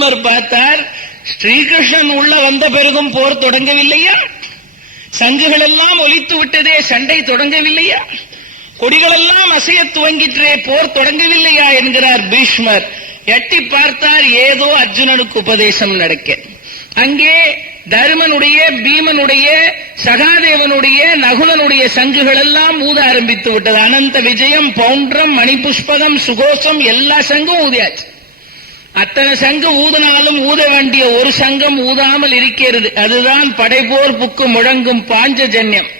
பீஷ்மர் பார்த்தார் ஸ்ரீகிருஷ்ணன் உள்ள வந்த பிறகும் போர் தொடங்கவில்லையா? சங்குகள் எல்லாம் ஒலித்து விட்டதே சண்டை தொடங்கவில்லையா? கொடிகளெல்லாம் அசைய துவங்கிற்றே போர் தொடங்கவில்லையா என்கிறார் பீஷ்மர். எட்டி பார்த்தார் ஏதோ அர்ஜுனனுக்கு உபதேசம் நடக்க. அங்கே தருமனுடைய பீமனுடைய சகாதேவனுடைய நகுலனுடைய சங்குகள் எல்லாம் ஊத ஆரம்பித்து விட்டது. அனந்த விஜயம் பவுண்ட்ரம் மணிபுஷ்பகம் சுகோசம் எல்லா சங்கும் ஊதியாச்சு. அத்தனை சங்கம் ஊதினாலும் ஊத வேண்டிய ஒரு சங்கம் ஊதாமல் இருக்கிறது. அதுதான் படைபோர் புக்கு முழங்கும் பாஞ்சஜன்யம்.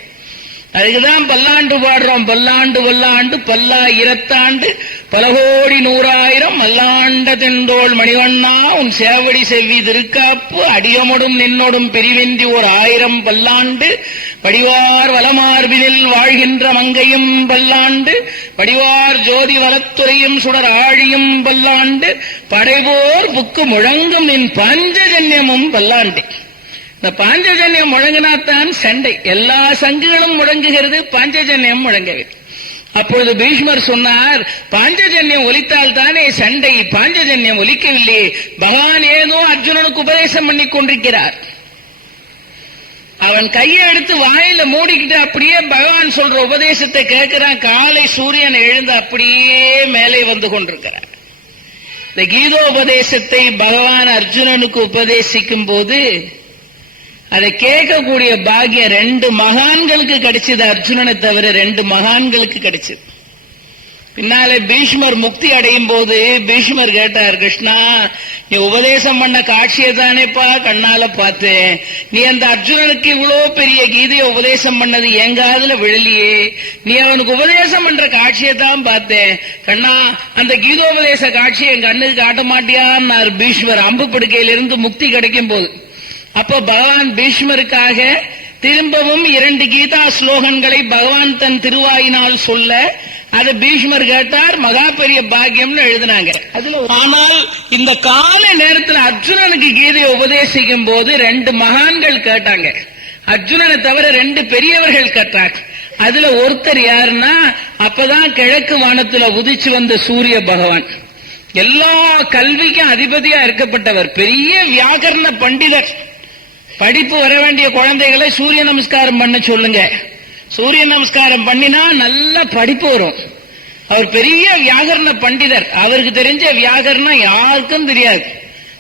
அதுக்குதான் பல்லாண்டு பாடுறோம். பல்லாண்டு பல்லாண்டு பல்லாயிரத்தாண்டு பல கோடி நூறாயிரம் மல்லாண்ட தென்றோள் மணிவண்ணா உன் சேவடி செவ்வி திருக்காப்பு அடியமொடும் நின்னொடும் பிரிவின்றி ஓர் ஆயிரம் பல்லாண்டு படிவார் வலமார்பினில் வாழ்கின்ற மங்கையும் பல்லாண்டு படிவார் ஜோதி வலத்துறையும் சுடர் ஆழியும் பல்லாண்டு படைவோர் புக்கு முழங்கும் நின் பாஞ்சஜன்யமும் பல்லாண்டு. இந்த பாஞ்சஜன்யம் முழங்கினாத்தான் சண்டை. எல்லா சங்குகளும் முழங்குகிறது பாஞ்சஜன்யம் முழங்கவில்லை அப்பொழுது பீஷ்மர் சொன்னார் பாஞ்சஜன்யம் ஒலித்தால் தானே சண்டை பாஞ்சஜன்யம் ஒலிக்கவில்லையே. பகவான் ஏதோ அர்ஜுனனுக்கு உபதேசம் பண்ணி கொண்டிருக்கிறார் அவன் கையை எடுத்து வாயில மூடிக்கிட்டு அப்படியே பகவான் சொல்ற உபதேசத்தை கேட்கிறான். காலை சூரியன் எழுந்து அப்படியே மேலே வந்து கொண்டிருக்கிறான் இந்த கீதோபதேசத்தை பகவான் அர்ஜுனனுக்கு உபதேசிக்கும் போது அதை கேட்கக்கூடிய பாக்கியம் ரெண்டு மகான்களுக்கு கிடைச்சது. அர்ஜுனனை தவிர ரெண்டு மகான்களுக்கு கிடைச்சது. பின்னாலே பீஷ்மர் முக்தி அடையும் போது பீஷ்மர் கேட்டார் கிருஷ்ணா நீ உபதேசம் பண்ண காட்சியை தானேப்பா கண்ணால பார்த்தேன். நீ அந்த அர்ஜுனனுக்கு இவ்வளோ பெரிய கீதையை உபதேசம் பண்ணது எங்காதுல விழலியே. நீ அவனுக்கு உபதேசம் பண்ற காட்சியை தான் பார்த்தேன். கண்ணா அந்த கீதோபதேச காட்சியை என் கண்ணுக்கு காட்ட மாட்டியான்னார் பீஷ்மர். அம்பு படுக்கையிலிருந்து முக்தி கிடைக்கும் போது. அப்போ பகவான் பீஷ்மருக்காக திரும்பவும் இரண்டு கீதா ஸ்லோகன்களை பகவான் தன் திருவாயினால் சொல்ல அது பீஷ்மர் கேட்டார் மகா பெரிய பாக்கியம்னு எழுதினாங்க. ஆனால் இந்த கால நேரத்தில் அர்ஜுனனுக்கு கீதையை உபதேசிக்கும் போது ரெண்டு மகான்கள் கேட்டாங்க. அர்ஜுனனை தவிர ரெண்டு பெரியவர்கள் கேட்டாங்க. அதுல ஒருத்தர் யாருன்னா அப்பதான் கிழக்கு வானத்துல உதிச்சு வந்த சூரிய பகவான். எல்லா கல்விக்கும் அதிபதியா இருக்கப்பட்டவர் பெரிய வியாகரண பண்டிதர். படிப்பு வர வேண்டிய குழந்தைகளை சூரிய நமஸ்காரம் பண்ண சொல்லுங்க. சூரிய நமஸ்காரம் பண்ணினா நல்ல படிப்பு வரும். அவர் பெரிய வியாகரண பண்டிதர். அவருக்கு தெரிஞ்ச வியாகரணம் யாருக்கும் தெரியாது.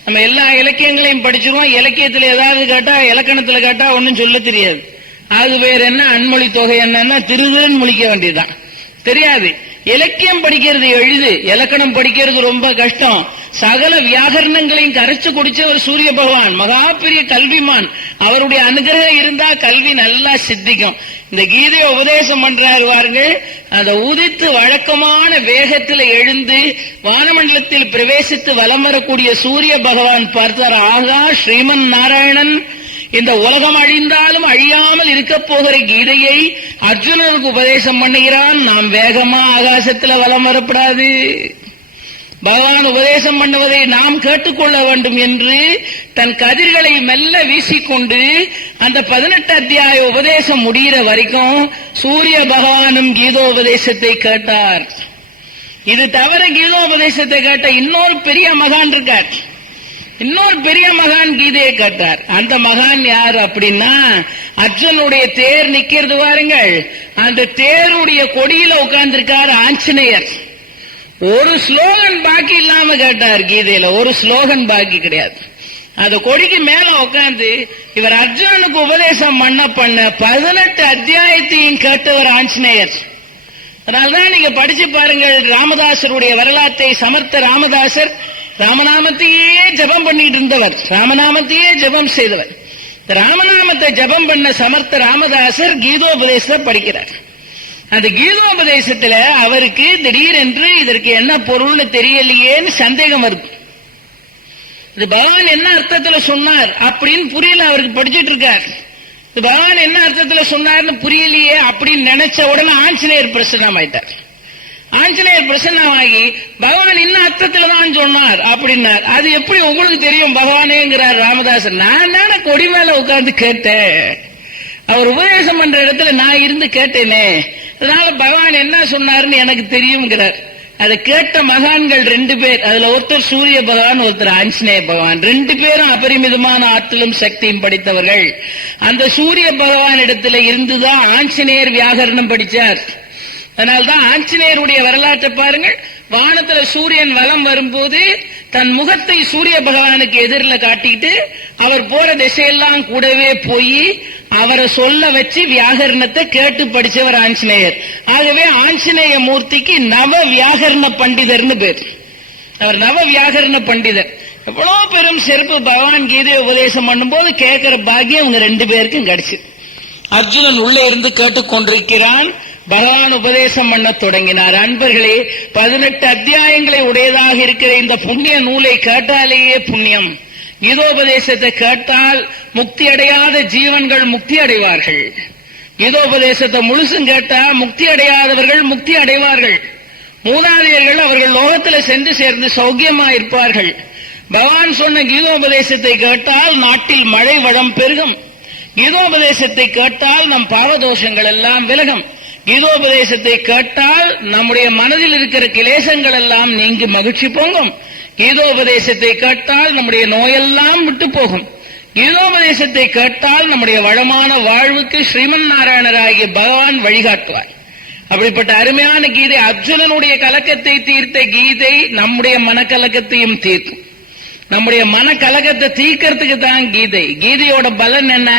நம்ம எல்லா இலக்கியங்களையும் படிச்சிருவோம். இலக்கியத்துல ஏதாவது கேட்டா இலக்கணத்துல கேட்டா ஒண்ணும் சொல்ல தெரியாது. அது பேர் என்ன? அன்மொழி தொகை என்னன்னா திருதுன்னு முழிக்க வேண்டியதுதான். தெரியாது. இலக்கியம் படிக்கிறது எழுது இலக்கணம் படிக்கிறது ரொம்ப கஷ்டம். சகல வியாகரணங்களையும் கரைச்சு குடிச்சவர் சூரிய பகவான் மகா பெரிய கல்விமான். அவருடைய அனுகிரகம் இருந்தா கல்வி நல்லா சித்திக்கும். இந்த கீதையை உபதேசம் பண்றாரு பாருங்கள் அந்த உதித்து வழக்கமான வேகத்தில் எழுந்து வானமண்டலத்தில் பிரவேசித்து வலம் வரக்கூடிய சூரிய பகவான் பார்த்தார். ஆகா ஸ்ரீமன் நாராயணன். இந்த உலகம் அழிந்தாலும் அழியாமல் இருக்க போகிற கீதையை அர்ஜுனனுக்கு உபதேசம் பண்ணுகிறான். நாம் வேகமா ஆகாசத்துல வலம் வரப்படாது. பகவான் உபதேசம் பண்ணுவதை நாம் கேட்டுக்கொள்ள வேண்டும் என்று தன் கதிர்களை மெல்ல வீசிக்கொண்டு அந்த பதினெட்டு அத்தியாய உபதேசம் முடிகிற வரைக்கும் சூரிய பகவானும் கீதோபதேசத்தை கேட்டார். இது தவிர கீதோபதேசத்தை கேட்ட இன்னொரு பெரிய மகான் இருக்கார். இன்னொரு பெரிய மகான் கீதையை கேட்டார். அந்த மகான் யார் அப்படின்னா அர்ஜுனுடைய தேர் நிக்கிறது பாருங்கள். அந்த தேருடைய கொடியில உட்கார்ந்திருக்கார் ஆஞ்சநேயர். ஒரு ஸ்லோகன் பாக்கி இல்லாம கேட்டார் கீதையில. ஒரு ஸ்லோகன் பாக்கி கிடையாது. அந்த கொடிக்கு மேல உட்காந்து இவர் அர்ஜுனனுக்கு உபதேசம் பண்ண பண்ண பதினெட்டு அத்தியாயத்தையும் கேட்டவர் ஆஞ்சநேயர். அதனால்தான் நீங்க படிச்சு பாருங்கள் ராமதாசருடைய வரலாற்றை சமர்த்த ராமதாசர் ராமநாமத்தையே ஜபம் பண்ணிட்டு இருந்தவர். ராமநாமத்தையே ஜபம் செய்தவர். ராமநாமத்தை ஜபம் பண்ண சமர்த்த ராமதாசர் கீதோபதேசத்தை படிக்கிறார். அந்த கீதோபதேசத்துல அவருக்கு திடீரென்று இதற்கு என்ன பொருள்னு தெரியலையேன்னு சந்தேகம் வருது. இது பகவான் என்ன அர்த்தத்துல சொன்னார் அப்படின்னு புரியல அவருக்கு படிச்சுட்டு இருக்கார். இது பகவான் என்ன அர்த்தத்துல சொன்னார்னு புரியலையே அப்படின்னு நினைச்ச உடனே ஆஞ்சநேயர் பிரசன்னம் ஆயிட்டார் ஆஞ்சநேயர் பிரசன்னமாகி பகவான் இன்னும் அர்த்தத்துல தான் சொன்னார் அப்படின்னார். அது எப்படி உங்களுக்கு தெரியும்? பகவானேங்கிறார் ராமதாசன். நான் தானே கொடி மேல உட்கார்ந்து கேட்டேன். அவர் உபதேசம் பண்ற இடத்துல நான் இருந்து கேட்டேனே. அதனால பகவான் என்ன சொன்னாருன்னு எனக்கு தெரியுங்கிறார் அதை கேட்ட மகான்கள் ரெண்டு பேர். அதுல ஒருத்தர் சூரிய பகவான் ஒருத்தர் ஆஞ்சநேய பகவான். ரெண்டு பேரும் அபரிமிதமான ஆற்றலும் சக்தியும் படித்தவர்கள். அந்த சூரிய பகவான் இடத்துல இருந்துதான் ஆஞ்சநேயர் வியாகரணம் படிச்சார். அதனால்தான் ஆஞ்சநேயருடைய வரலாற்றை பாருங்கள். வானத்துல சூரியன் வலம் வரும்போது தன் முகத்தை சூரிய பகவானுக்கு எதிரில் காட்டிட்டு அவர் போற திசையெல்லாம் கூடவே போய் அவரை சொல்ல வச்சு வியாகரணத்தை கேட்டு படிச்சவர் ஆஞ்சநேயர். ஆகவே ஆஞ்சநேய மூர்த்திக்கு நவ வியாகரண பண்டிதர்னு பேர். அவர் நவ வியாகரண பண்டிதர். எவ்வளவு பெரும் சிறப்பு பகவான் கீதை உபதேசம் பண்ணும்போது கேட்கிற பாக்கியம் அவங்க ரெண்டு பேருக்கும் கிடைச்சு. அர்ஜுனன் உள்ளே இருந்து கேட்டுக் கொண்டிருக்கிறான் பகவான் உபதேசம் பண்ண தொடங்கினார். அன்பர்களே பதினெட்டு அத்தியாயங்களை உடையதாக இருக்கிற இந்த புண்ணிய நூலை கேட்டாலேயே புண்ணியம். கீதோபதேசத்தை கேட்டால் முக்தி அடையாத ஜீவன்கள் முக்தி அடைவார்கள். கீதோபதேசத்தை முழுசும் கேட்டா முக்தி அடையாதவர்கள் முக்தி அடைவார்கள். மூதாதையர்கள் அவர்கள் லோகத்தில் சென்று சேர்ந்து சௌக்கியமா இருப்பார்கள். பகவான் சொன்ன கீதோபதேசத்தை கேட்டால் நாட்டில் மழை வளம் பெருகும். கீதோபதேசத்தை கேட்டால் நம் பாவதோஷங்கள் எல்லாம் விலகும். கீதோபதேசத்தை கேட்டால் நம்முடைய மனதில் இருக்கிற கிளேசங்கள் எல்லாம் நீங்கி மகிழ்ச்சி பொங்கும். கீதோபதேசத்தை கேட்டால் நம்முடைய நோயெல்லாம் விட்டு போகும். கீதோபதேசத்தை கேட்டால் நம்முடைய வளமான வாழ்வுக்கு ஸ்ரீமன் நாராயணராகிய பகவான் வழிகாட்டுவார். அப்படிப்பட்ட அருமையான கீதை அர்ஜுனனுடைய கலக்கத்தை தீர்த்த கீதை நம்முடைய மனக்கலக்கத்தையும் தீர்க்கும். நம்முடைய மனக்கலக்கத்தை தீர்க்கறதுக்கு தான் கீதை. கீதையோட பலன் என்ன?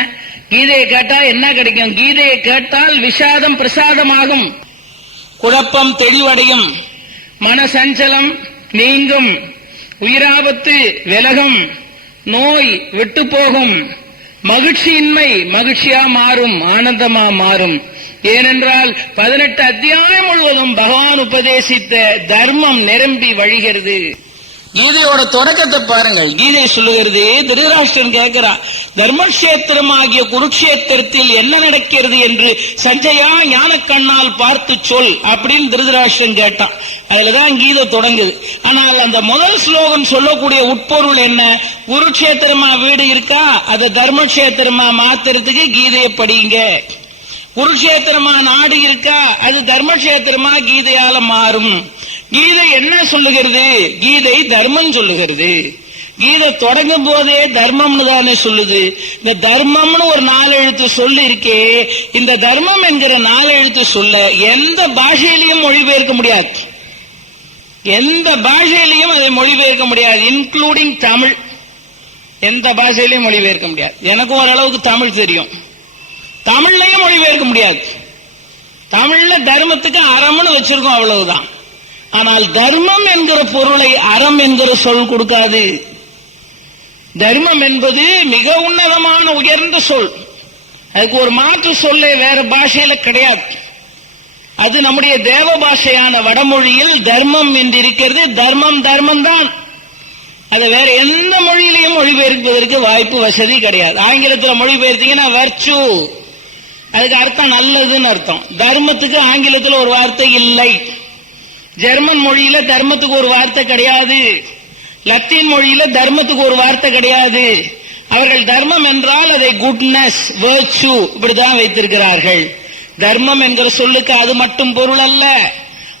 கீதையை கேட்டா என்ன கிடைக்கும்? கீதையை கேட்டால் விஷாதம் பிரசாதமாகும். குழப்பம் தெளிவடையும். மனசஞ்சலம் நீங்கும். உயிராபத்து விலகும். நோய் விட்டு போகும். மகிழ்ச்சியின்மை மகிழ்ச்சியா மாறும் ஆனந்தமா மாறும். ஏனென்றால் பதினெட்டு அத்தியாயம் முழுவதும் பகவான் உபதேசித்த தர்மம் நிரம்பி வழிகிறது. கீதையோட தொடக்கத்தை பாருங்கள். கீதை சொல்லுகிறது திருதராஷ்டிரன் கேட்கிறான் தர்மக்ஷேத்திரம் ஆகிய குருக்ஷேத்திரத்தில் என்ன நடக்கிறது என்று சஞ்சயா ஞான கண்ணால் பார்த்து சொல் அப்படின்னு திருதராஷ்டிரன் கேட்டான். அதுலதான் கீதை தொடங்குது. ஆனால் அந்த முதல் ஸ்லோகம் சொல்லக்கூடிய உட்பொருள் என்ன? குருக்ஷேத்திரமா வீடு இருக்கா? அதை தர்மக்ஷேத்திரமா மாத்துறதுக்கு கீதையை படிங்க குருக்ஷேத்திரமா நாடு இருக்கா? அது தர்மக்ஷேத்திரமா கீதையால மாறும். கீதை என்ன சொல்லுகிறது? கீதை தர்மம் சொல்லுகிறது. கீதை தொடங்கும் போதே தர்மம்னு தானே சொல்லுது. இந்த தர்மம்னு ஒரு நாலு எழுத்து சொல்லு இருக்கே இந்த தர்மம் என்கிற நாலு எழுத்து சொல்ல எந்த பாஷையிலையும் மொழிபெயர்க்க முடியாது. எந்த பாஷையிலையும் அதை மொழிபெயர்க்க முடியாது இன்க்ளூடிங் தமிழ். எந்த பாஷையிலையும் மொழிபெயர்க்க முடியாது. எனக்கும் ஓரளவுக்கு தமிழ் தெரியும். தமிழ்லையும் மொழிபெயர்க்க முடியாது. தமிழ்ல தர்மத்துக்கு அறம்னு வச்சிருக்கோம் அவ்வளவுதான். ஆனால் தர்மம் என்கிற பொருளை அறம் என்கிற சொல் கொடுக்காது. தர்மம் என்பது மிக உன்னதமான உயர்ந்த சொல். அதுக்கு ஒரு மாற்று சொல்லே வேற பாஷையில கிடையாது. அது நம்முடைய தேவ பாஷையான வடமொழியில் தர்மம் என்று இருக்கிறது தர்மம் தர்மம் தான் அது வேற எந்த மொழியிலையும் மொழிபெயர்ப்பதற்கு வாய்ப்பு வசதி கிடையாது. ஆங்கிலத்தில் மொழிபெயர்த்தீங்கன்னா வர்ச்சு அதுக்கு அர்த்தம் நல்லதுன்னு அர்த்தம். தர்மத்துக்கு ஆங்கிலத்தில் ஒரு வார்த்தை இல்லை. ஜெர்மன் மொழியில தர்மத்துக்கு ஒரு வார்த்தை கிடையாது. லத்தீன் மொழியில தர்மத்துக்கு ஒரு வார்த்தை கிடையாது. அவர்கள் தர்மம் என்றால் அதை குட்னஸ் வேர்ச்சு இப்படிதான் வைத்திருக்கிறார்கள். தர்மம் என்கிற சொல்லுக்கு அது மட்டும் பொருள் அல்ல.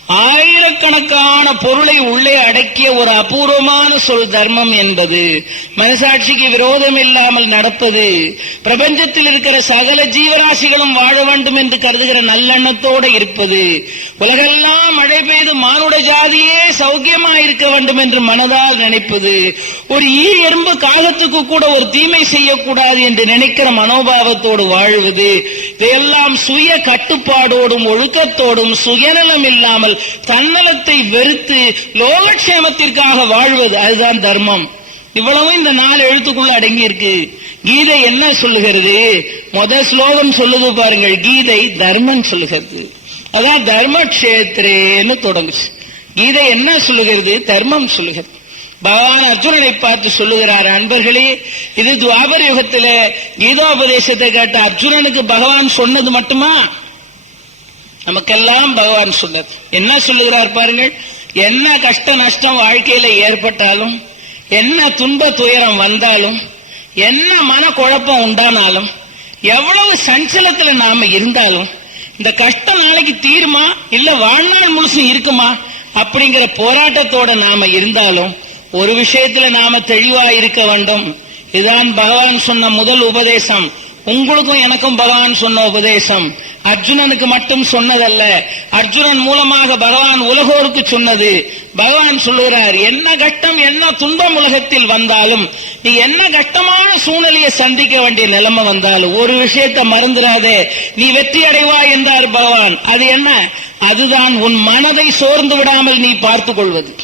ஆயிரக்கணக்கான பொருளை உள்ளே அடக்கிய ஒரு அபூர்வமான சொல் தர்மம் என்பது மனசாட்சிக்கு விரோதம் இல்லாமல் நடப்பது. பிரபஞ்சத்தில் இருக்கிற சகல ஜீவராசிகளும் வாழ வேண்டும் என்று கருதுகிற நல்லெண்ணத்தோடு இருப்பது. உலகெல்லாம் மழை பெய்து மானுட ஜாதியே சௌக்கியமா இருக்க வேண்டும் என்று மனதால் நினைப்பது. ஒரு ஈ எறும்பு காகத்துக்கு கூட ஒரு தீமை செய்யக்கூடாது என்று நினைக்கிற மனோபாவத்தோடு வாழ்வது. இதையெல்லாம் சுய கட்டுப்பாடோடும் ஒழுக்கத்தோடும் சுயநலம் இல்லாமல் தன்னலத்தை வெறுத்து லோகக்ஷேமத்திற்காக வாழ்வது அதுதான் தர்மம். இவ்வளவும் இந்த நாலு எழுத்துக்குள்ள அடங்கி இருக்கு கீதை என்ன சொல்லுகிறது? மொத ஸ்லோகம் சொல்லுது பாருங்கள். கீதை தர்மம் சொல்லுகிறது. அதான் தர்மக்ஷேத்திரேன்னு தொடங்குச்சு. கீதை என்ன சொல்லுகிறது? தர்மம் சொல்லுகிறது. பகவான் அர்ஜுனனை பார்த்து சொல்லுகிறார் அன்பர்களே இது துவாபர யுகத்துல கீதோபதேசத்தை கேட்ட அர்ஜுனனுக்கு பகவான் சொன்னது மட்டுமா? நமக்கெல்லாம் பகவான் சொன்னது என்ன சொல்லுகிறார் பாருங்கள்? என்ன கஷ்ட நஷ்டம் வாழ்க்கையில ஏற்பட்டாலும் என்ன துன்ப துயரம் வந்தாலும் என்ன மன குழப்பம் உண்டானாலும் எவ்வளவு சஞ்சலத்துல நாம இருந்தாலும் இந்த கஷ்டம் நாளைக்கு தீருமா? இல்ல வாழ்நாள் முழுசும் இருக்குமா? அப்படிங்கிற போராட்டத்தோட நாம இருந்தாலும் ஒரு விஷயத்துல நாம தெளிவா இருக்க வேண்டும். இதுதான் பகவான் சொன்ன முதல் உபதேசம். உங்களுக்கும் எனக்கும் பகவான் சொன்ன உபதேசம். அர்ஜுனனுக்கு மட்டும் சொன்னதல்ல. அர்ஜுனன் மூலமாக பகவான் உலகோருக்கு சொன்னது. பகவான் சொல்லுகிறார் என்ன கட்டம் என்ன துன்பம் உலகத்தில் வந்தாலும் நீ என்ன கட்டமான சூழ்நிலையை சந்திக்க வேண்டிய நிலைமை வந்தாலும் ஒரு விஷயத்தை மறந்துடாதே. நீ வெற்றி அடைவாய் என்றார் பகவான். அது என்ன? அதுதான் உன் மனதை சோர்ந்து விடாமல் நீ பார்த்துக் கொள்வது.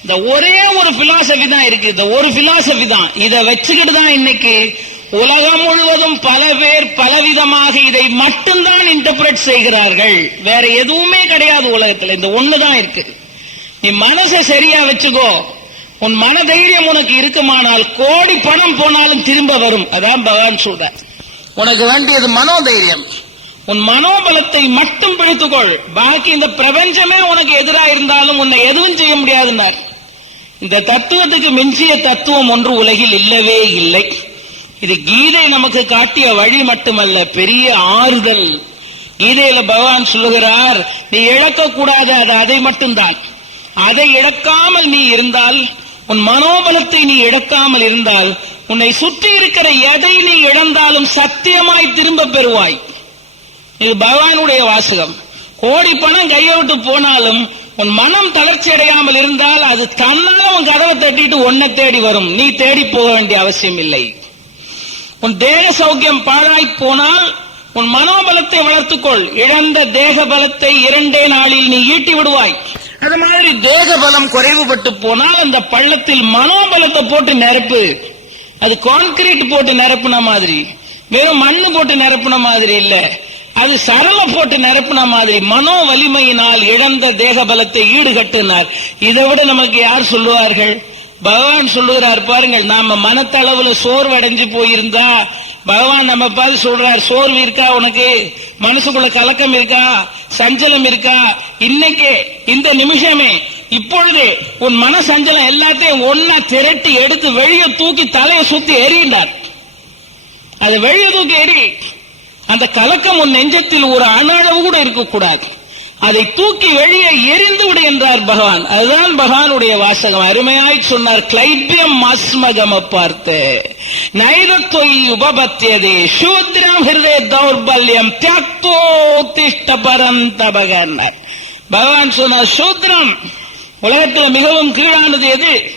இந்த ஒரே ஒரு பிலாசபி தான் இருக்கு. இந்த ஒரு பிலாசபி தான். இதை வச்சுக்கிட்டு தான் இன்னைக்கு உலகம் முழுவதும் பல பேர் பலவிதமாக இதை மட்டும்தான் இன்டர்பிரட் செய்கிறார்கள். வேற எதுவுமே கிடையாது உலகத்தில். இந்த ஒண்ணுதான் இருக்கு. நீ மனசை சரியா வச்சுக்கோ. உன் மன தைரியம் உனக்கு இருக்குமானால் கோடி பணம் போனாலும் திரும்ப வரும். அதான் பகவான் சொல்ற உனக்கு வேண்டியது மனோதைரியம். உன் மனோபலத்தை மட்டும் பிடித்துக்கொள். பாக்கி இந்த பிரபஞ்சமே உனக்கு எதிராக இருந்தாலும் உன்னை எதுவும் செய்ய முடியாதுன்னார். இந்த தத்துவத்துக்கு மிஞ்சிய தத்துவம் ஒன்று உலகில் இல்லவே இல்லை. இது கீதை நமக்கு காட்டிய வழி மட்டுமல்ல பெரிய ஆறுதல். கீதையில பகவான் சொல்லுகிறார் நீ இழக்கக்கூடாது அது அதை மட்டும்தான். அதை இழக்காமல் நீ இருந்தால் உன் மனோபலத்தை நீ இழக்காமல் இருந்தால் உன்னை சுற்றி இருக்கிற எதை நீ இழந்தாலும் சத்தியமாய் திரும்ப பெறுவாய். இது பகவானுடைய வாசகம். கோடி பணம் கையை விட்டு போனாலும் உன் மனம் தளர்ச்சி அடையாமல் இருந்தால் அது தன்னால உன் கதவை தட்டிட்டு உன்னை தேடி வரும். நீ தேடி போக வேண்டிய அவசியம் இல்லை உன் தேக சௌக்கியம் பாழாய் போனால் உன் மனோபலத்தை வளர்த்துக்கொள். இழந்த தேக பலத்தை இரண்டே நாளில் நீ ஈட்டி விடுவாய். அது மாதிரி தேக பலம் குறைவுபட்டு போனால் அந்த பள்ளத்தில் மனோபலத்தை போட்டு நிரப்பு. அது கான்கிரீட் போட்டு நிரப்புன மாதிரி. வெறும் மண்ணு போட்டு நிரப்புன மாதிரி இல்ல. அது சரள போட்டு நிரப்புன மாதிரி. மனோ வலிமையினால் இழந்த தேக பலத்தை ஈடுகட்டினார். இதை விட நமக்கு யார் சொல்லுவார்கள்? பகவான் சொல்லுகிறார் பாருங்கள் நாம மனத்தளவுல சோர்வடைஞ்சு போயிருந்தா பகவான் நம்ம பார்த்து சொல்றார் சோர்வு இருக்கா உனக்கு? மனசுக்குள்ள கலக்கம் இருக்கா? சஞ்சலம் இருக்கா? இன்னைக்கே இந்த நிமிஷமே இப்பொழுது உன் மன சஞ்சலம் எல்லாத்தையும் ஒன்னா திரட்டி எடுத்து வெளியே தூக்கி தலையை சுத்தி எறிந்தார் அது வெளியே தூக்கி எறி அந்த கலக்கம் உன் நெஞ்சத்தில் ஒரு அணளவு கூட இருக்கக்கூடாது. அதை தூக்கி வெளியே எரிந்து விடு என்றார் பகவான். அதுதான் பகவானுடைய வாசகம். அருமையாய் சொன்னார் கிளைபியம் மாஸ்மகம பார்த்து நைரத்தொய் உபபத்தியதே சூத்ரம் ஹிருதய தௌர்பல்யம் தியாக்தோத்திஷ்ட பரந்தபகன்னார் பகவான் சொன்னார் சூத்ரம் உலகத்தில் மிகவும் கீழானது எது?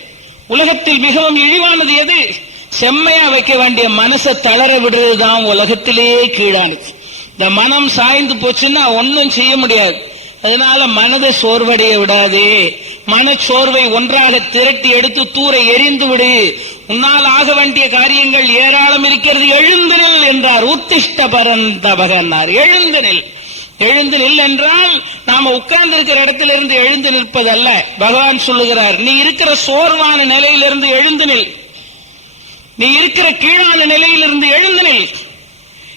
உலகத்தில் மிகவும் இழிவானது எது? செம்மையா வைக்க வேண்டிய மனசை தளர விடுறதுதான் உலகத்திலேயே கீழானது. இந்த மனம் சாய்ந்து போச்சுன்னா ஒன்னும் செய்ய முடியாது. அதனால மனதை சோர்வடைய விடாதே. மனச்சோர்வை ஒன்றாக திரட்டி எடுத்து தூர எரிந்து விடு. உன்னால் ஆக வேண்டிய காரியங்கள் ஏராளம் இருக்கிறது. எழுந்து நில் என்றார் உத்திஷ்ட பரந்தபகன்னார் எழுந்து நில். எழுந்து நில் என்றால் நாம உட்கார்ந்து இருக்கிற இடத்திலிருந்து எழுந்து நிற்பதல்ல. பகவான் சொல்லுகிறார் நீ இருக்கிற சோர்வான நிலையிலிருந்து எழுந்து நில். நீ இருக்கிற கீழான நிலையிலிருந்து எழுந்து நில்.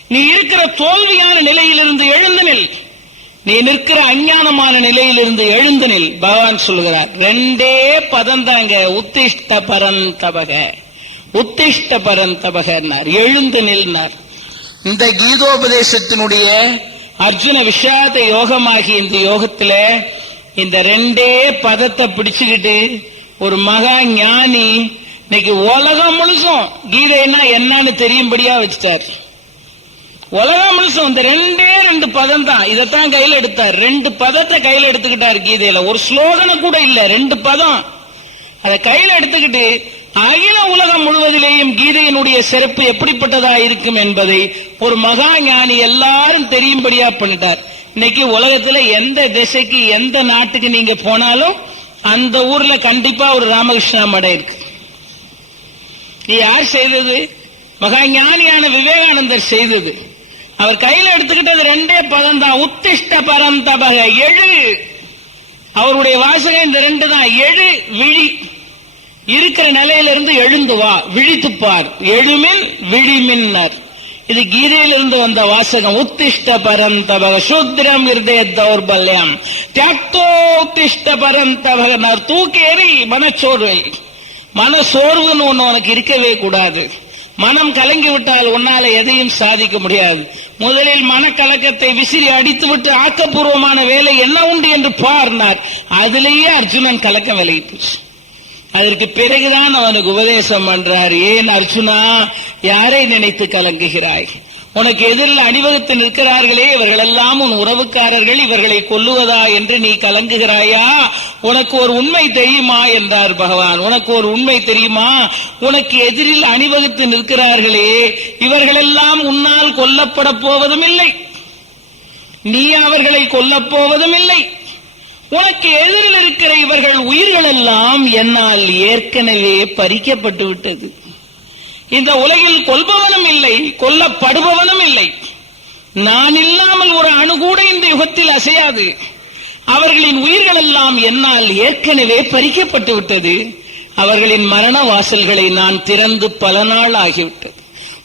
நீ இருக்கிற தோல்வியான நிலையிலிருந்து எழுந்து நில். நீ நிற்கிற அஞ்ஞானமான நிலையிலிருந்து எழுந்து நில். பகவான் சொல்லுகிறார் ரெண்டே பதம் தாங்க உத்திஷ்ட பரந்தபக. உத்திஷ்ட பரந்தபகன்னார் எழுந்து நில்னார். இந்த கீதோபதேசத்தினுடைய அர்ஜுன விஷாத யோகமாகி இந்த யோகத்துல இந்த ரெண்டே பதத்தை பிடிச்சுக்கிட்டு ஒரு மகா ஞானி இன்னைக்கு உலகம் முழுசும் கீதைன்னா என்னன்னு தெரியும்படியா வச்சுட்டார். உலகம் முழுசும் இந்த ரெண்டே ரெண்டு பதம் தான். இதைத்தான் கையில எடுத்தார். ரெண்டு பதத்தை கையில எடுத்துக்கிட்டார் கீதையில. ஒரு ஸ்லோகன கூட இல்ல. ரெண்டு பதம். அதை கையில எடுத்துக்கிட்டு அகில உலகம் முழுவதிலேயும் கீதையினுடைய சிறப்பு எப்படிப்பட்டதா இருக்கும் என்பதை ஒரு மகா ஞானி எல்லாரும் தெரியும்படியா பண்ணிட்டார். இன்னைக்கு உலகத்துல எந்த திசைக்கு எந்த நாட்டுக்கு நீங்க போனாலும் அந்த ஊர்ல கண்டிப்பா ஒரு ராமகிருஷ்ணா மடை இருக்கு. யார் செய்தது? மகா ஞானியான விவேகானந்தர் செய்தது. அவர் கையில எடுத்துக்கிட்டது ரெண்டே பதம் தான். உத்திஷ்ட பரந்தபக எழு. அவருடைய வாசகம் இந்த ரெண்டு தான். எழு விழி. இருக்கிற நிலையிலிருந்து எழுந்து வா. விழித்துப் பார் எழுமின் விழிமின்னர். இது கீதையிலிருந்து வந்த வாசகம். உத்திஷ்ட பரந்தபக சூத்திரம் இருதய தௌர்பல்யம். தியாக்தோத்திஷ்ட பரந்தபகனார் தூக்கி தூக்கேறி மனச்சோர்வை மனசோர்வுன்னு ஒன்று உனக்கு இருக்கவே கூடாது. மனம் கலங்கி விட்டால் உன்னால எதையும் சாதிக்க முடியாது. முதலில் மனக்கலக்கத்தை விசிறி அடித்துவிட்டு ஆக்கப்பூர்வமான வேலை என்ன உண்டு என்று பார்னார் அதிலேயே அர்ஜுனன் கலக்கம் விலகி போச்சு அதற்கு பிறகுதான் அவனுக்கு உபதேசம் பண்றார் ஏன் அர்ஜுனா யாரை நினைத்து கலங்குகிறாய்? உனக்கு எதிரில் அணிவகுத்து நிற்கிறார்களே இவர்கள் எல்லாம் உன் உறவுக்காரர்கள் இவர்களை கொல்லுவதா என்று நீ கலங்குகிறாயா? உனக்கு ஒரு உண்மை தெரியுமா என்றார் பகவான். உனக்கு ஒரு உண்மை தெரியுமா? உனக்கு எதிரில் அணிவகுத்து நிற்கிறார்களே இவர்களெல்லாம் உன்னால் கொல்லப்பட போவதும் இல்லை நீ அவர்களை கொல்லப் போவதும் இல்லை உனக்கு எதிரில் இருக்கிற இவர்கள் உயிர்கள் எல்லாம் என்னால் ஏற்கனவே பறிக்கப்பட்டு விட்டது இந்த உலகில் கொல்பவனும் இல்லை கொல்லப்படுபவனும் இல்லை. நான் இல்லாமல் ஒரு அணுகூட இந்த யுகத்தில் அசையாது. அவர்களின் உயிர்கள் எல்லாம் என்னால் ஏற்கனவே பறிக்கப்பட்டு விட்டது. அவர்களின் மரண வாசல்களை நான் திறந்து பல நாள் ஆகிவிட்டது.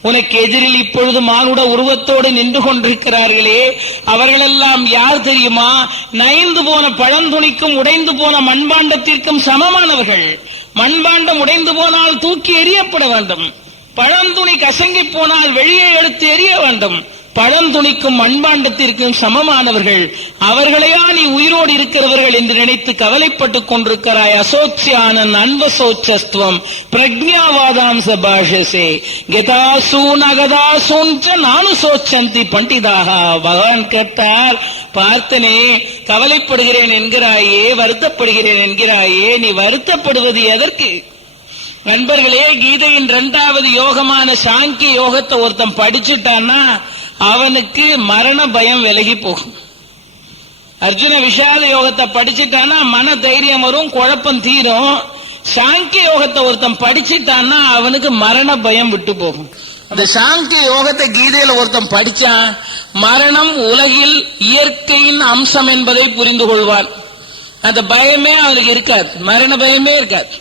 உனக்கு எதிரில் இப்பொழுது மானுட உருவத்தோடு நின்று கொண்டிருக்கிறார்களே அவர்களெல்லாம் யார் தெரியுமா? நைந்து போன பழந்துணிக்கும் உடைந்து போன மண்பாண்டத்திற்கும் சமமானவர்கள். மண்பாண்டம் உடைந்து போனால் தூக்கி எறியப்பட வேண்டும். பழந்துணி கசங்கி போனால் வெளியே எடுத்து எறிய வேண்டும். பழந்துணிக்கும் மண்பாண்டத்திற்கும் சமமானவர்கள். அவர்களையா நீ உயிரோடு இருக்கிறவர்கள் என்று நினைத்து கவலைப்பட்டுக் கொண்டிருக்கிறாய் அசோச்சியான அன்பசோச்சஸ்துவம் பிரக்ஞாவாதாம் சபாஷசே கதாசூன் அகதாசூன் நானு சோச்சந்தி பண்டிதாக. பகவான் கேட்டார் பார்த்தனே கவலைப்படுகிறேன் என்கிறாயே வருத்தப்படுகிறேன் என்கிறாயே நீ வருத்தப்படுவது எதற்கு? நண்பர்களே கீதையின் இரண்டாவது யோகமான சாங்கிய யோகத்தை ஒருத்தன் படிச்சுட்டான்னா அவனுக்கு மரண பயம் விலகி போகும். அர்ஜுன விஷால யோகத்தை படிச்சுட்டான்னா மன தைரியம் வரும் குழப்பம் தீரும். சாங்கிய யோகத்தை ஒருத்தன் படிச்சுட்டான்னா அவனுக்கு மரண பயம் விட்டு போகும். அந்த சாங்கிய யோகத்தை கீதையில ஒருத்தன் படிச்சான் மரணம் உலகில் இயற்கையின் அம்சம் என்பதை புரிந்து கொள்வான். அந்த பயமே அவனுக்கு இருக்காது மரண பயமே இருக்காது.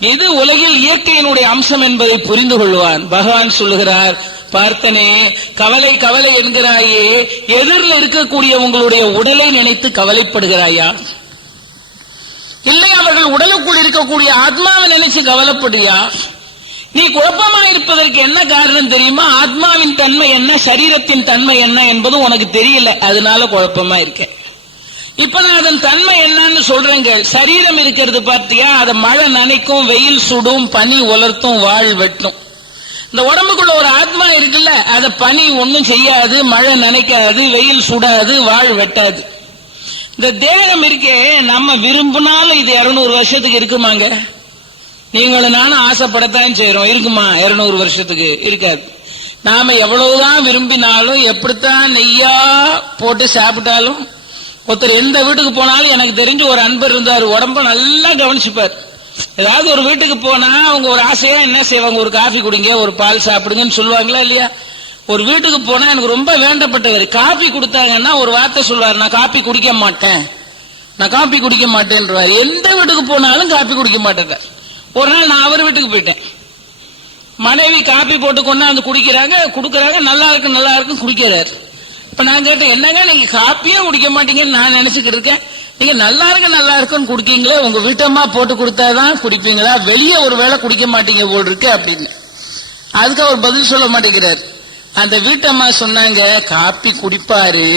இது உலகில் இயற்கையினுடைய அம்சம் என்பதை புரிந்து கொள்வான். பகவான் சொல்லுகிறார் பார்த்தனே கவலை கவலை என்கிறாயே எதிரில் இருக்கக்கூடிய உங்களுடைய உடலை நினைத்து கவலைப்படுகிறாயா? இல்லை அவர்கள் உடலுக்குள் இருக்கக்கூடிய ஆத்மாவை நினைச்சு கவலைப்படுறியா? நீ குழப்பமா இருப்பதற்கு என்ன காரணம் தெரியுமா? ஆத்மாவின் தன்மை என்ன? சரீரத்தின் தன்மை என்ன என்பது உனக்கு தெரியல. அதனால குழப்பமா இருக்க. இப்ப நான் அதன் தன்மை என்னன்னு சொல்றேங்க. சரீரம் இருக்கிறது பார்த்தியா அதை மழை நனைக்கும் வெயில் சுடும் பனி உலர்த்தும் வாழ் வெட்டும். இந்த உடம்புக்குள்ள ஒரு ஆத்மா இருக்குல்ல அதை பனி ஒன்றும் செய்யாது மழை நனைக்காது வெயில் சுடாது வாழ் வெட்டாது. இந்த தேகம் இருக்கே நம்ம விரும்பினாலும் இது இருநூறு வருஷத்துக்கு இருக்குமாங்க? நீங்களும் நானும் ஆசைப்படத்தான் செய்யறோம் இருக்குமா? இருநூறு வருஷத்துக்கு இருக்காது. நாம எவ்வளவுதான் விரும்பினாலும் எப்படித்தான் நெய்யா போட்டு சாப்பிட்டாலும் ஒருத்தர் எந்த வீட்டுக்கு போனாலும் எனக்கு தெரிஞ்சு ஒரு அன்பர் இருந்தார். உடம்ப நல்லா கவனிச்சுப்பார். ஏதாவது ஒரு வீட்டுக்கு போனா அவங்க ஒரு ஆசையா என்ன செய்வாங்க? ஒரு காஃபி குடிங்க ஒரு பால் சாப்பிடுங்கன்னு சொல்லுவாங்களா இல்லையா? ஒரு வீட்டுக்கு போனா எனக்கு ரொம்ப வேண்டப்பட்டவர். காஃபி கொடுத்தாங்கன்னா ஒரு வார்த்தை சொல்வார் நான் காபி குடிக்க மாட்டேன். நான் காபி குடிக்க மாட்டேன்றார் எந்த வீட்டுக்கு போனாலும் காப்பி குடிக்க மாட்டேன் ஒரு நாள் நான் அவர் வீட்டுக்கு போயிட்டேன். மனைவி காபி போட்டு கொண்டாந்து குடிக்கிறாங்க குடுக்கறாங்க நல்லா இருக்கு நல்லா இருக்கு குடிக்கிறாரு. இப்ப நான் கேட்டேன் என்னங்க நீங்க காப்பியே குடிக்க மாட்டீங்கன்னு நான் நினைச்சுக்கிட்டு இருக்கேன். நீங்க நல்லா இருக்க நல்லா இருக்குன்னு குடிக்கீங்களே உங்க வீட்டம்மா போட்டு கொடுத்தாதான் குடிப்பீங்களா? வெளியே ஒரு வேளை குடிக்க மாட்டீங்க போல் இருக்கு அப்படின்னு. அதுக்கு அவர் பதில் சொல்ல மாட்டேங்கிறார். அந்த வீட்டம்மா சொன்னாங்க காப்பி குடிப்பாரு.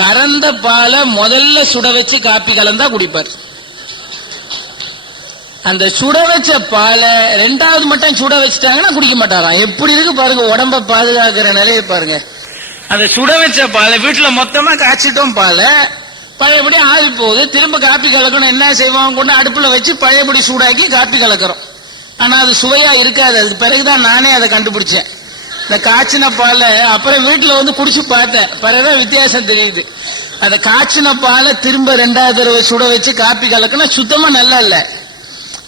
கறந்த பாலை முதல்ல சுட வச்சு காப்பி கலந்தா குடிப்பார். அந்த சுட வச்ச பாலை ரெண்டாவது மட்டும் சுட வச்சுட்டாங்கன்னா குடிக்க மாட்டாராம். எப்படி இருக்கு பாருங்க உடம்ப பாதுகாக்கிற நிலையை பாருங்க. அந்த சுட வச்ச பாலை வீட்டுல மொத்தமா காய்ச்சிட்டோம் பாலை. பழையபடி ஆறி போகுது. திரும்ப காப்பி கலக்கணும். என்ன செய்வோம்? கொண்டு அடுப்புல வச்சு பழையபடி சூடாக்கி காப்பி கலக்கிறோம். ஆனா அது சுவையா இருக்காது. அதுக்கு பிறகுதான் நானே அதை கண்டுபிடிச்சேன். இந்த காய்ச்சின பாலை அப்புறம் வீட்டுல வந்து குடிச்சு பார்த்தேன். பிறகுதான் வித்தியாசம் தெரியுது. அந்த காய்ச்சின பாலை திரும்ப ரெண்டாவது தடவை சுட வச்சு காப்பி கலக்கினா சுத்தமா நல்லா இல்ல.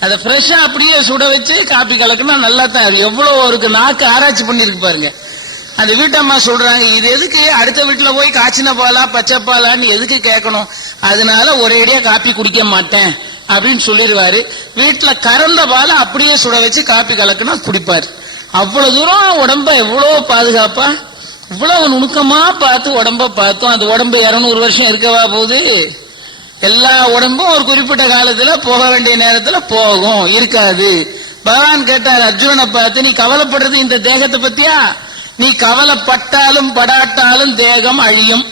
அதை ஃப்ரெஷ்ஷா அப்படியே சுட வச்சு காப்பி கலக்கினா நல்லா தான். இருக்கு. எவ்வளவு ஒரு நாக்கு ஆராய்ச்சி பண்ணிருக்கு பாருங்க. அந்த வீட்டம்மா சொல்றாங்க இது எதுக்கு? அடுத்த வீட்டுல போய் காய்ச்சின பாலா பச்சை பாலான்னு எதுக்கு கேட்கணும் அதனால ஒரேடியா காப்பி குடிக்க மாட்டேன் அப்படின்னு சொல்லிடுவாரு. வீட்டுல கறந்த பாலை அப்படியே சுட வச்சு காப்பி கலக்குனா குடிப்பாரு. அவ்வளவு தூரம் உடம்ப எவ்வளவு பாதுகாப்பா? இவ்வளவு நுணுக்கமா பார்த்து உடம்ப பார்த்தோம். அந்த உடம்பு இருநூறு வருஷம் இருக்கவா போகுது? எல்லா உடம்பும் ஒரு குறிப்பிட்ட காலத்துல போக வேண்டிய நேரத்துல போகும் இருக்காது. பகவான் கேட்டார் அர்ஜுனனை பார்த்து நீ கவலைப்படுறது இந்த தேகத்தை பத்தியா? நீ கவலைப்பட்டாலும் படாட்டாலும் தேகம் அழியும்.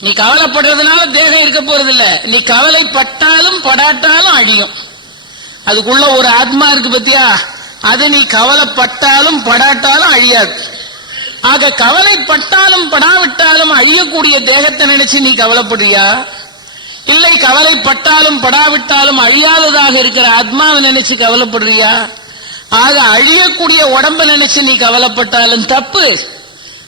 நீ கவலைப்படுறதுனால தேகம் இருக்க போறதில்லை. நீ கவலைப்பட்டாலும் படாட்டாலும் அழியும். அதுக்குள்ள ஒரு ஆத்மா இருக்கு பத்தியா? அது நீ கவலைப்பட்டாலும் படாட்டாலும் அழியாது. ஆக கவலைப்பட்டாலும் படாவிட்டாலும் அழியக்கூடிய தேகத்தை நினைச்சு நீ கவலைப்படுறியா? இல்லை கவலைப்பட்டாலும் படாவிட்டாலும் அழியாததாக இருக்கிற ஆத்மாவை நினைச்சு கவலைப்படுறியா? ஆக அழியக்கூடிய உடம்ப நினைச்சு நீ கவலைப்பட்டாலும் தப்பு.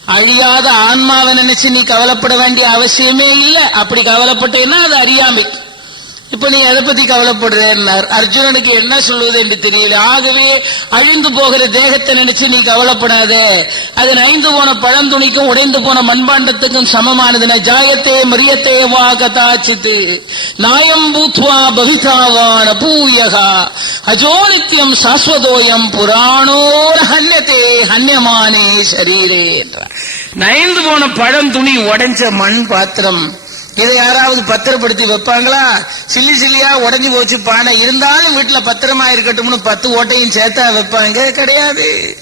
அழியாத ஆன்மாவை நினைச்சு நீ கவலைப்பட வேண்டிய அவசியமே இல்லை. அப்படி கவலைப்பட்டேன்னா அது அறியாமை. இப்ப நீ எதை பத்தி கவலைப்படுறேன்னார். அர்ஜுனனுக்கு என்ன சொல்லுவது என்று தெரியல. ஆகவே அழிந்து போகிற தேகத்தை நினைச்சு நீ கவலைப்படாதே. அது நைந்து போன பழந்துணிக்கும் உடைந்து போன மண்பாண்டத்துக்கும் சமமானது ஜாயத்தே மரியத்தே வா கதாச்சித்து நாயம் பூத்வா பவிதாவான பூயகா. அஜோனித்யம் சாஸ்வதோயம் புராணோர் ஹன்யத்தே ஹன்யமானே ஷரீரே என்றார். நைந்து போன பழம் துணி உடைஞ்ச மண் பாத்திரம் இதை யாராவது பத்திரப்படுத்தி வைப்பாங்களா? சில்லி சில்லியா உடஞ்சி போச்சு பானை. இருந்தாலும் வீட்டுல பத்திரமா இருக்கட்டும்னு பத்து ஓட்டையும் சேர்த்தா வைப்பாங்க. கிடையாது.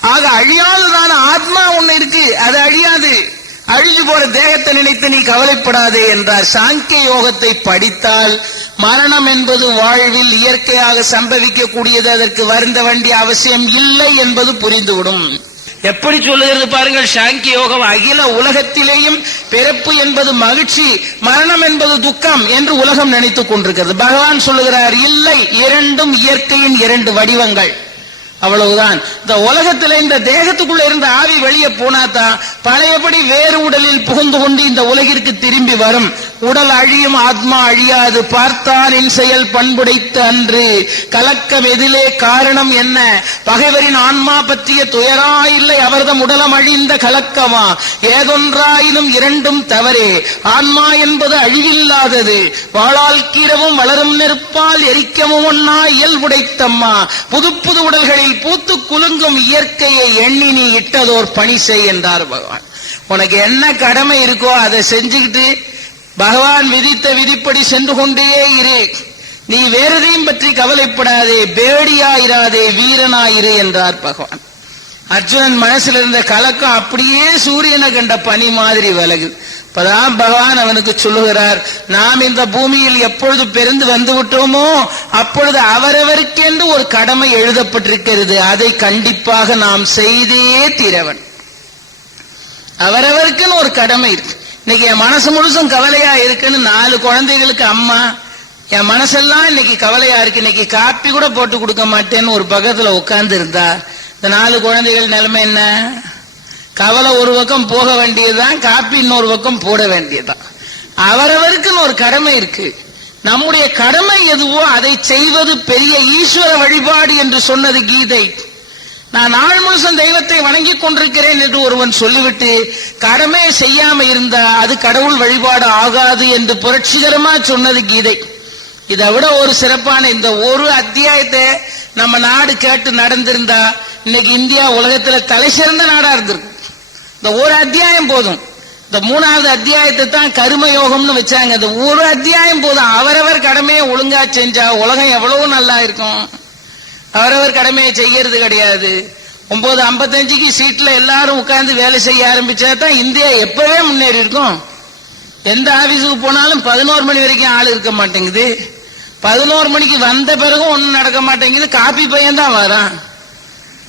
ஆக அழியாததான ஆத்மா ஒண்ணு இருக்கு. அது அழியாது. அழிஞ்சு போற தேகத்தை நினைத்து நீ கவலைப்படாதே என்றார். சாங்கிய யோகத்தை படித்தால் மரணம் என்பது வாழ்வில் இயற்கையாக சம்பவிக்கக்கூடியது. அதற்கு வருந்த வேண்டிய அவசியம் இல்லை என்பது புரிந்துவிடும். எப்படி சொல்லுகிறது பாருங்கள் சாங்கி யோகம் அகில உலகத்திலேயும் பிறப்பு என்பது மகிழ்ச்சி மரணம் என்பது துக்கம் என்று உலகம் நினைத்துக் கொண்டிருக்கிறது. பகவான் சொல்லுகிறார் இல்லை இரண்டும் இயற்கையின் இரண்டு வடிவங்கள். அவ்வளவுதான். இந்த உலகத்துல இந்த தேகத்துக்குள்ள இருந்த ஆவி வெளியே போனாதான் பழையபடி வேறு உடலில் புகுந்து கொண்டு இந்த உலகிற்கு திரும்பி வரும். உடல் அழியும் ஆத்மா அழியாது. பார்த்தானின் செயல் பண்புடைத்த அன்று. கலக்கம் எதிலே காரணம் என்ன? பகைவரின் ஆன்மா பற்றிய துயரா இல்லை? அவர்தம் உடலம் அழிந்த கலக்கமா? ஏதொன்றாயினும் இரண்டும் தவறே. ஆன்மா என்பது அழிவில்லாதது. வாழால் கீரவும் வளரும் நெருப்பால் எரிக்கவும் ஒன்னா இயல்புடைத்தம்மா. புது புது உடல்களில் பூத்து குலுங்கும் இயற்கையை எண்ணி நீ இட்டதோர் பணி செய் என்றார் பகவான். உனக்கு என்ன கடமை இருக்கோ அதை செஞ்சுக்கிட்டு பகவான் விதித்த விதிப்படி சென்று கொண்டே இரு. நீ வேறெதையும் பற்றி கவலைப்படாதே பேடியாயிராதே வீரனாயிரு என்றார் பகவான். அர்ஜுனன் மனசுல இருந்த கலக்கம் அப்படியே சூரியனை கண்ட பனி மாதிரி விலகுது இப்பதான் பகவான் அவனுக்கு சொல்லுகிறார் நாம் இந்த பூமியில் எப்பொழுது பிறந்து வந்து விட்டோமோ அப்பொழுது அவரவருக்கென்று ஒரு கடமை எழுதப்பட்டிருக்கிறது. அதை கண்டிப்பாக நாம் செய்தே தீரவன். அவரவருக்குன்னு ஒரு கடமை இருக்கு. இன்னைக்கு என் மனசு முழுசும் கவலையா இருக்குன்னு நாலு குழந்தைகளுக்கு அம்மா என் மனசெல்லாம் இன்னைக்கு கவலையா இருக்கு. இன்னைக்கு காப்பி கூட போட்டு கொடுக்க மாட்டேன்னு ஒரு பக்கத்துல உட்கார்ந்து இருந்தா இந்த நாலு குழந்தைகள் நிலைமை என்ன? கவலை ஒரு பக்கம் போக வேண்டியதுதான் காப்பி இன்னொரு பக்கம் போட வேண்டியதுதான். அவரவருக்குன்னு ஒரு கடமை இருக்கு. நம்முடைய கடமை எதுவோ அதை செய்வது பெரிய ஈஸ்வர வழிபாடு என்று சொன்னது கீதை. நான் நாள் முழுசும் தெய்வத்தை வணங்கிக் கொண்டிருக்கிறேன் என்று ஒருவன் சொல்லிவிட்டு கடமே செய்யாம இருந்தா அது கடவுள் வழிபாடு ஆகாது என்று புரட்சிகரமா சொன்னது கீதை. இதை விட ஒரு சிறப்பான இந்த ஒரு அத்தியாயத்தை நம்ம நாடு கேட்டு நடந்திருந்தா இன்னைக்கு இந்தியா உலகத்துல தலை சிறந்த நாடா இருந்திருக்கும் இந்த ஒரு அத்தியாயம் போதும். இந்த மூணாவது அத்தியாயத்தை தான் கரும யோகம்னு வச்சாங்க. இந்த ஒரு அத்தியாயம் போதும். அவரவர் கடமையை ஒழுங்கா செஞ்சா உலகம் எவ்வளவு நல்லா இருக்கும். அவரவர் கடமையை செய்யறது கிடையாது. ஒன்பது ஐம்பத்தஞ்சுக்கு சீட்ல எல்லாரும் உட்கார்ந்து வேலை செய்ய ஆரம்பிச்சா தான் இந்தியா எப்பவே முன்னேறி இருக்கும். எந்த ஆபீஸுக்கு போனாலும் பதினோரு மணி வரைக்கும் ஆள் இருக்க மாட்டேங்குது. பதினோரு மணிக்கு வந்த பிறகும் ஒன்றும் நடக்க மாட்டேங்குது. காப்பி பையன் தான் வரான்.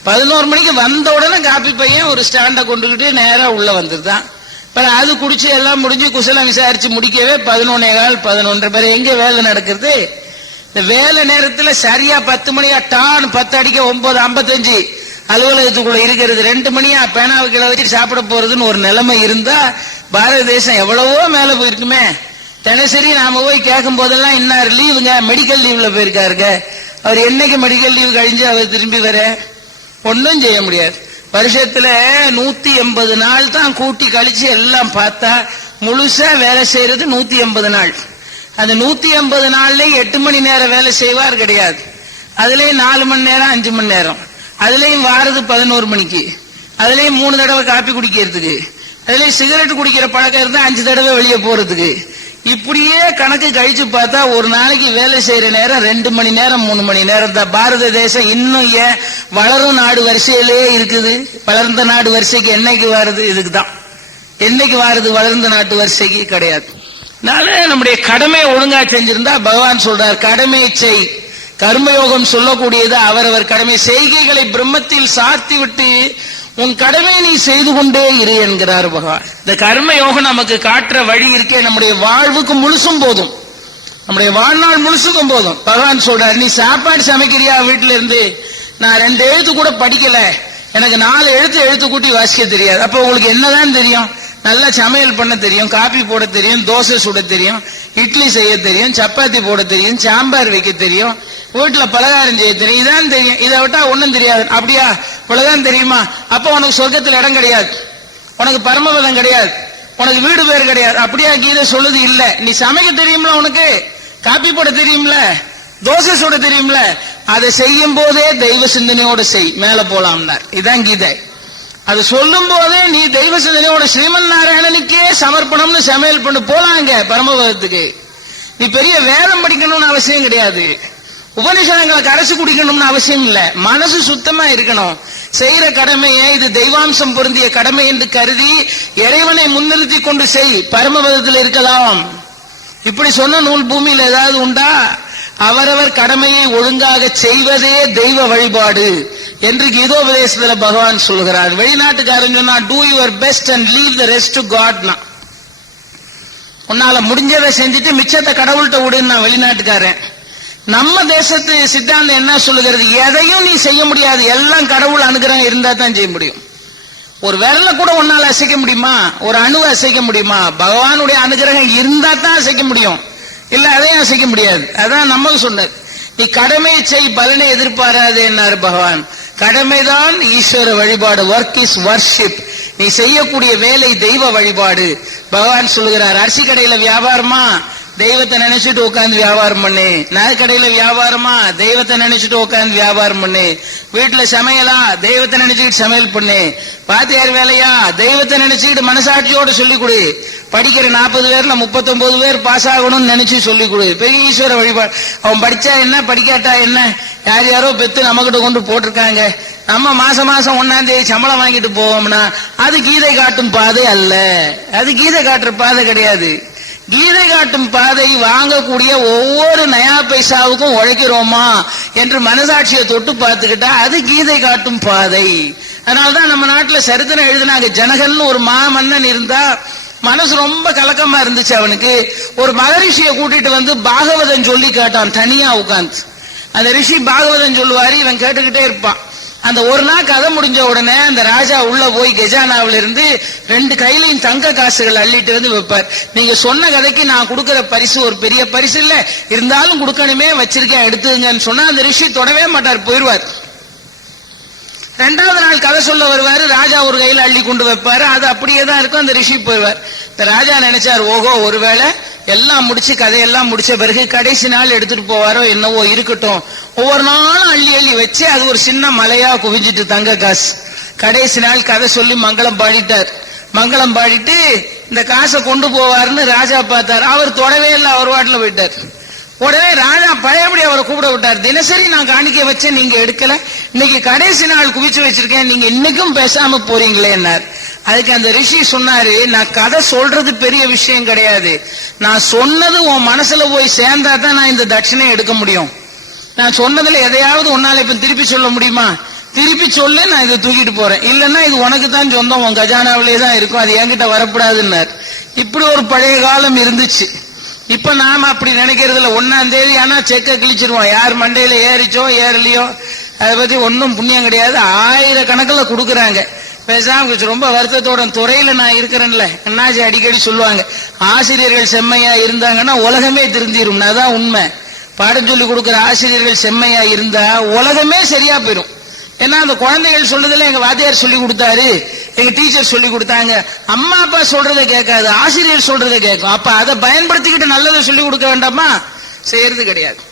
பதினோரு மணிக்கு வந்த உடனே காப்பி பையன் ஒரு ஸ்டாண்டை கொண்டுகிட்டு நேராக உள்ள வந்துருதான். இப்போ அது குடிச்சு எல்லாம் முடிஞ்சு குசலம் விசாரிச்சு முடிக்கவே பதினொன்னே கால் பதினொன்றரை பேர் எங்க வேலை நடக்கிறது? இந்த வேலை நேரத்துல சரியா பத்து மணியா டான் பத்து அடிக்க ஒன்பது ஐம்பத்தஞ்சு அலுவலகத்துக்குள்ள இருக்கிறது. ரெண்டு மணியா பேனாவை கீழே வச்சு சாப்பிட போறதுன்னு ஒரு நிலைமை இருந்தா பாரத தேசம் எவ்வளவோ மேல போயிருக்குமே. தினசரி நாம போய் கேட்கும் போதெல்லாம் இன்னார் லீவுங்க? மெடிக்கல் லீவ்ல போயிருக்காருங்க. அவர் என்னைக்கு மெடிக்கல் லீவு கழிஞ்சு அவர் திரும்பி வர? ஒன்றும் செய்ய முடியாது. வருஷத்துல நூத்தி எண்பது நாள் தான் கூட்டி கழிச்சு எல்லாம் பார்த்தா முழுசா வேலை செய்யறது நூத்தி எண்பது நாள். அந்த நூத்தி எண்பது நாள்ல எட்டு மணி நேரம் வேலை செய்வார் கிடையாது. அதுலயும் நாலு மணி நேரம் அஞ்சு மணி நேரம். அதுலயும் வாரது பதினோரு மணிக்கு. அதுலயும் மூணு தடவை காப்பி குடிக்கிறதுக்கு. அதுலயும் சிகரெட் குடிக்கிற பழக்கம் இருந்தா அஞ்சு தடவை வெளியே போறதுக்கு. இப்படியே கணக்கு கழிச்சு பார்த்தா ஒரு நாளைக்கு வேலை செய்யற நேரம் ரெண்டு மணி நேரம் மூணு மணி நேரம் தான். பாரத தேசம் இன்னும் ஏன் வளரும் நாடு வரிசையிலேயே இருக்குது? வளர்ந்த நாடு வரிசைக்கு என்னைக்கு வருது? இதுக்கு தான் என்னைக்கு வருது வளர்ந்த நாட்டு வரிசைக்கு? கிடையாது. நம்முடைய கடமையை ஒழுங்கா செஞ்சிருந்தா பகவான் சொல்றார் கடமையை செய். கர்மயோகம் சொல்லக்கூடியது அவரவர் கடமை. செய்கைகளை பிரம்மத்தில் சாத்தி விட்டு உன் கடமையை நீ செய்து கொண்டே இரு என்கிறார் பகவான். இந்த கர்ம யோகம் நமக்கு காட்டுற வழி இருக்கே நம்முடைய வாழ்வுக்கு முழுசும் போதும். நம்முடைய வாழ்நாள் முழுசுக்கும் போதும். பகவான் சொல்றார் நீ சாப்பாடு சமைக்கிறியா வீட்டுல இருந்து நான் ரெண்டு எழுத்து கூட படிக்கல. எனக்கு நாலு எழுத்து எழுத்து கூட்டி வாசிக்க தெரியாது. அப்ப உங்களுக்கு என்னதான் தெரியும்? நல்லா சமையல் பண்ண தெரியும் காபி போட தெரியும் தோசை சுட தெரியும் இட்லி செய்ய தெரியும் சப்பாத்தி போட தெரியும் சாம்பார் வைக்க தெரியும் வீட்டுல பலகாரம் செய்ய தெரியும். இதான் தெரியும். இதை விட்டா ஒன்றும் தெரியாது. அப்படியா? இவ்வளவுதான் தெரியுமா? அப்ப உனக்கு சொர்க்கத்தில் இடம் கிடையாது. உனக்கு பரமபதம் கிடையாது. உனக்கு வீடு பேர் கிடையாது. அப்படியா கீதை சொல்லுது? இல்ல. நீ சமைக்க தெரியும்ல உனக்கு? காப்பி போட தெரியும்ல? தோசை சுட தெரியும்ல? அதை செய்யும் போதே தெய்வ சிந்தனையோட செய். மேல போலாம்னார். இதான் கீதை. அது சொல்லும் போதே நீ தெய்வ சிந்தனையோட ஸ்ரீமன் நாராயணனுக்கே சமர்ப்பணம்னு சமையல் பண்ணு போலாங்க பரமபதத்துக்கு. நீ பெரிய வேதம் படிக்கணும்னு அவசியம் கிடையாது. உபனிஷதங்களை கரைச்சு குடிக்கணும்னு அவசியம் இல்ல. மனசு சுத்தமா இருக்கணும். செய்யற கடமையை இது தெய்வாம்சம் பொருந்திய கடமை என்று கருதி இறைவனை முன்னிறுத்தி கொண்டு செய் பரமபதத்தில் இருக்கலாம். இப்படி சொன்ன நூல் பூமியில் ஏதாவது உண்டா? அவரவர் கடமையை ஒழுங்காக செய்வதே தெய்வ வழிபாடு என்று கீதோபதேசத்துல பகவான் சொல்கிறார் வெளிநாட்டுக்காரன் சொன்னா do your best and leave the rest to காட்னா உன்னால முடிஞ்சதை செஞ்சுட்டு மிச்சத்தை கடவுள்கிட்ட விடுன்னு வெளிநாட்டுக்காரன். நம்ம தேசத்து சித்தாந்தம் என்ன சொல்லுகிறது? எதையும் நீ செய்ய முடியாது. எல்லாம் கடவுள் அனுகிரகம் இருந்தா தான் செய்ய முடியும். ஒரு விரல கூட உன்னால அசைக்க முடியுமா? ஒரு அணுவை அசைக்க முடியுமா? பகவானுடைய அனுகிரகம் இருந்தா தான் அசைக்க முடியும். இல்ல அதையும் அசைக்க முடியாது. அதான் நம்ம சொன்னது. நீ கடமை செய் பலனை எதிர்பாராது என்னார் பகவான். கடமைதான் ஈஸ்வர வழிபாடு ஒர்க் இஸ் வர்ஷிப் நீ செய்யக்கூடிய வேலை தெய்வ வழிபாடு. பகவான் சொல்லுகிறார் அரிசி கடையில வியாபாரமா? தெய்வத்தை நினைச்சிட்டு உட்காந்து வியாபாரம் பண்ணு. நகைக்கடையில வியாபாரமா? தெய்வத்தை நினைச்சிட்டு உட்காந்து வியாபாரம் பண்ணு. வீட்டுல சமையலா? தெய்வத்தை நினைச்சுக்கிட்டு சமையல் பண்ணு. பாத்தியார் வேலையா? தெய்வத்தை நினைச்சுக்கிட்டு மனசாட்சியோட சொல்லி கொடு. படிக்கிற நாற்பது பேர்ல முப்பத்தொன்பது பேர் பாஸ் ஆகணும்னு நினைச்சு சொல்லி கொடு. பெரிய ஈஸ்வர வழிபாடு. அவன் படிச்சா என்ன படிக்காட்டா என்ன? யார் யாரோ பெத்து நம்மகிட்ட கொண்டு போட்டிருக்காங்க. நம்ம மாசம் மாசம் ஒன்னாம் தேதி சம்பளம் வாங்கிட்டு போவோம்னா அது கீதை காட்டும் பாதை அல்ல. அது கீதை காட்டுற பாதை கிடையாது. கீதை காட்டும் பாதை வாங்கக்கூடிய ஒவ்வொரு நயா பைசாவுக்கும் உழைக்கிறோமா என்று மனசாட்சியை தொட்டு பார்த்துக்கிட்டா அது கீதை காட்டும் பாதை. அதனாலதான் நம்ம நாட்டுல சரித்திரம் எழுதினாங்க. ஜனகன் ஒரு மாமன்னன் இருந்தா மனசு ரொம்ப கலக்கமா இருந்துச்சு அவனுக்கு. ஒரு மகரிஷியை கூட்டிட்டு வந்து பாகவதம் சொல்லி கேட்டான் தனியா உட்காந்து அந்த ரிஷி பாகவதம் சொல்லுவாரு இவன் கேட்டுக்கிட்டே இருப்பான். அந்த ஒரு நாள் கதை முடிஞ்ச உடனே அந்த ராஜா உள்ள போய் கெஜானாவில இருந்து ரெண்டு கையிலையும் தங்க காசுகள் அள்ளிட்டு வந்து வைப்பார். நீங்க சொன்ன கதைக்கு நான் கொடுக்கிற பரிசு ஒரு பெரிய பரிசு இல்ல. இருந்தாலும் கொடுக்கணுமே வச்சிருக்கேன் எடுத்துங்கன்னு சொன்னா அந்த ரிஷி தொடவே மாட்டார் போயிருவார். ரெண்டாவது நாள் கதை சொல்ல வருவாரு ராஜா ஒரு கையில் அள்ளி கொண்டு வைப்பாரு. அது அப்படியே தான் இருக்கும். அந்த ரிஷி போயிடுவார் இந்த ராஜா நினைச்சார் ஓஹோ ஒருவேளை எல்லாம் முடிச்சு கதையெல்லாம் முடிச்ச பிறகு கடைசி நாள் எடுத்துட்டு போவாரோ என்னவோ இருக்கட்டும். ஒவ்வொரு நாளும் அள்ளி அள்ளி வச்சு அது ஒரு சின்ன மலையா குவிஞ்சிட்டு தங்க காசு. கடைசி நாள் கதை சொல்லி மங்களம் பாடிட்டார். மங்களம் பாடிட்டு இந்த காசை கொண்டு போவாருன்னு ராஜா பார்த்தார். அவர் தொடவே இல்லை அவர் வாட்டில் போயிட்டார். உடனே ராஜா பழையபடி அவரை கூப்பிட விட்டார். தினசரி நான் காணிக்க வச்சேன் நீங்க எடுக்கல. இன்னைக்கு கடைசி நாள் குவிச்சு வச்சிருக்கேன். நீங்க இன்னைக்கும் பேசாம போறீங்களே என்னார். அதுக்கு அந்த ரிஷி சொன்னாரு நான் கதை சொல்றது பெரிய விஷயம் கிடையாது. நான் சொன்னது உன் மனசுல போய் சேர்ந்தா தான் நான் இந்த தட்சிணையை எடுக்க முடியும். நான் சொன்னதுல எதையாவது உன்னால இப்ப திருப்பி சொல்ல முடியுமா? திருப்பி சொல்லு நான் இதை தூக்கிட்டு போறேன். இல்லைன்னா இது உனக்கு தான் சொந்தம். உன் கஜானாவிலே தான் இருக்கும். அது என்கிட்ட வரக்கூடாதுன்னார் இப்படி ஒரு பழைய காலம் இருந்துச்சு. இப்ப நாம அப்படி நினைக்கிறது இல்ல ஒன்னாம் தேதி ஆனா செக்க கிழிச்சிருவோம். யார் மண்டையில ஏறிச்சோ ஏறலையோ அதை பத்தி ஒன்னும் புண்ணியம் கிடையாது. ஆயிரக்கணக்கில் கொடுக்குறாங்க. பேசாம ரொம்ப வருத்தத்தோட துறையில நான் இருக்கிறேன்ல. என்னாச்சு அடிக்கடி சொல்லுவாங்க ஆசிரியர்கள் செம்மையா இருந்தாங்கன்னா உலகமே திருந்திரும். அதான் உண்மை. பாடம் சொல்லி கொடுக்குற ஆசிரியர்கள் செம்மையா இருந்தா உலகமே சரியா போயிடும் ஏன்னா அந்த குழந்தைகள் சொல்றதுல எங்க வாத்தியார் சொல்லி கொடுத்தாரு. எங்க டீச்சர் சொல்லி கொடுத்தாங்க. அம்மா அப்பா சொல்றதை கேட்காது. ஆசிரியர் சொல்றதை கேட்கும். அப்ப அதை பயன்படுத்திக்கிட்டு நல்லதை சொல்லி கொடுக்க வேண்டாமா? செய்யறது கிடையாது.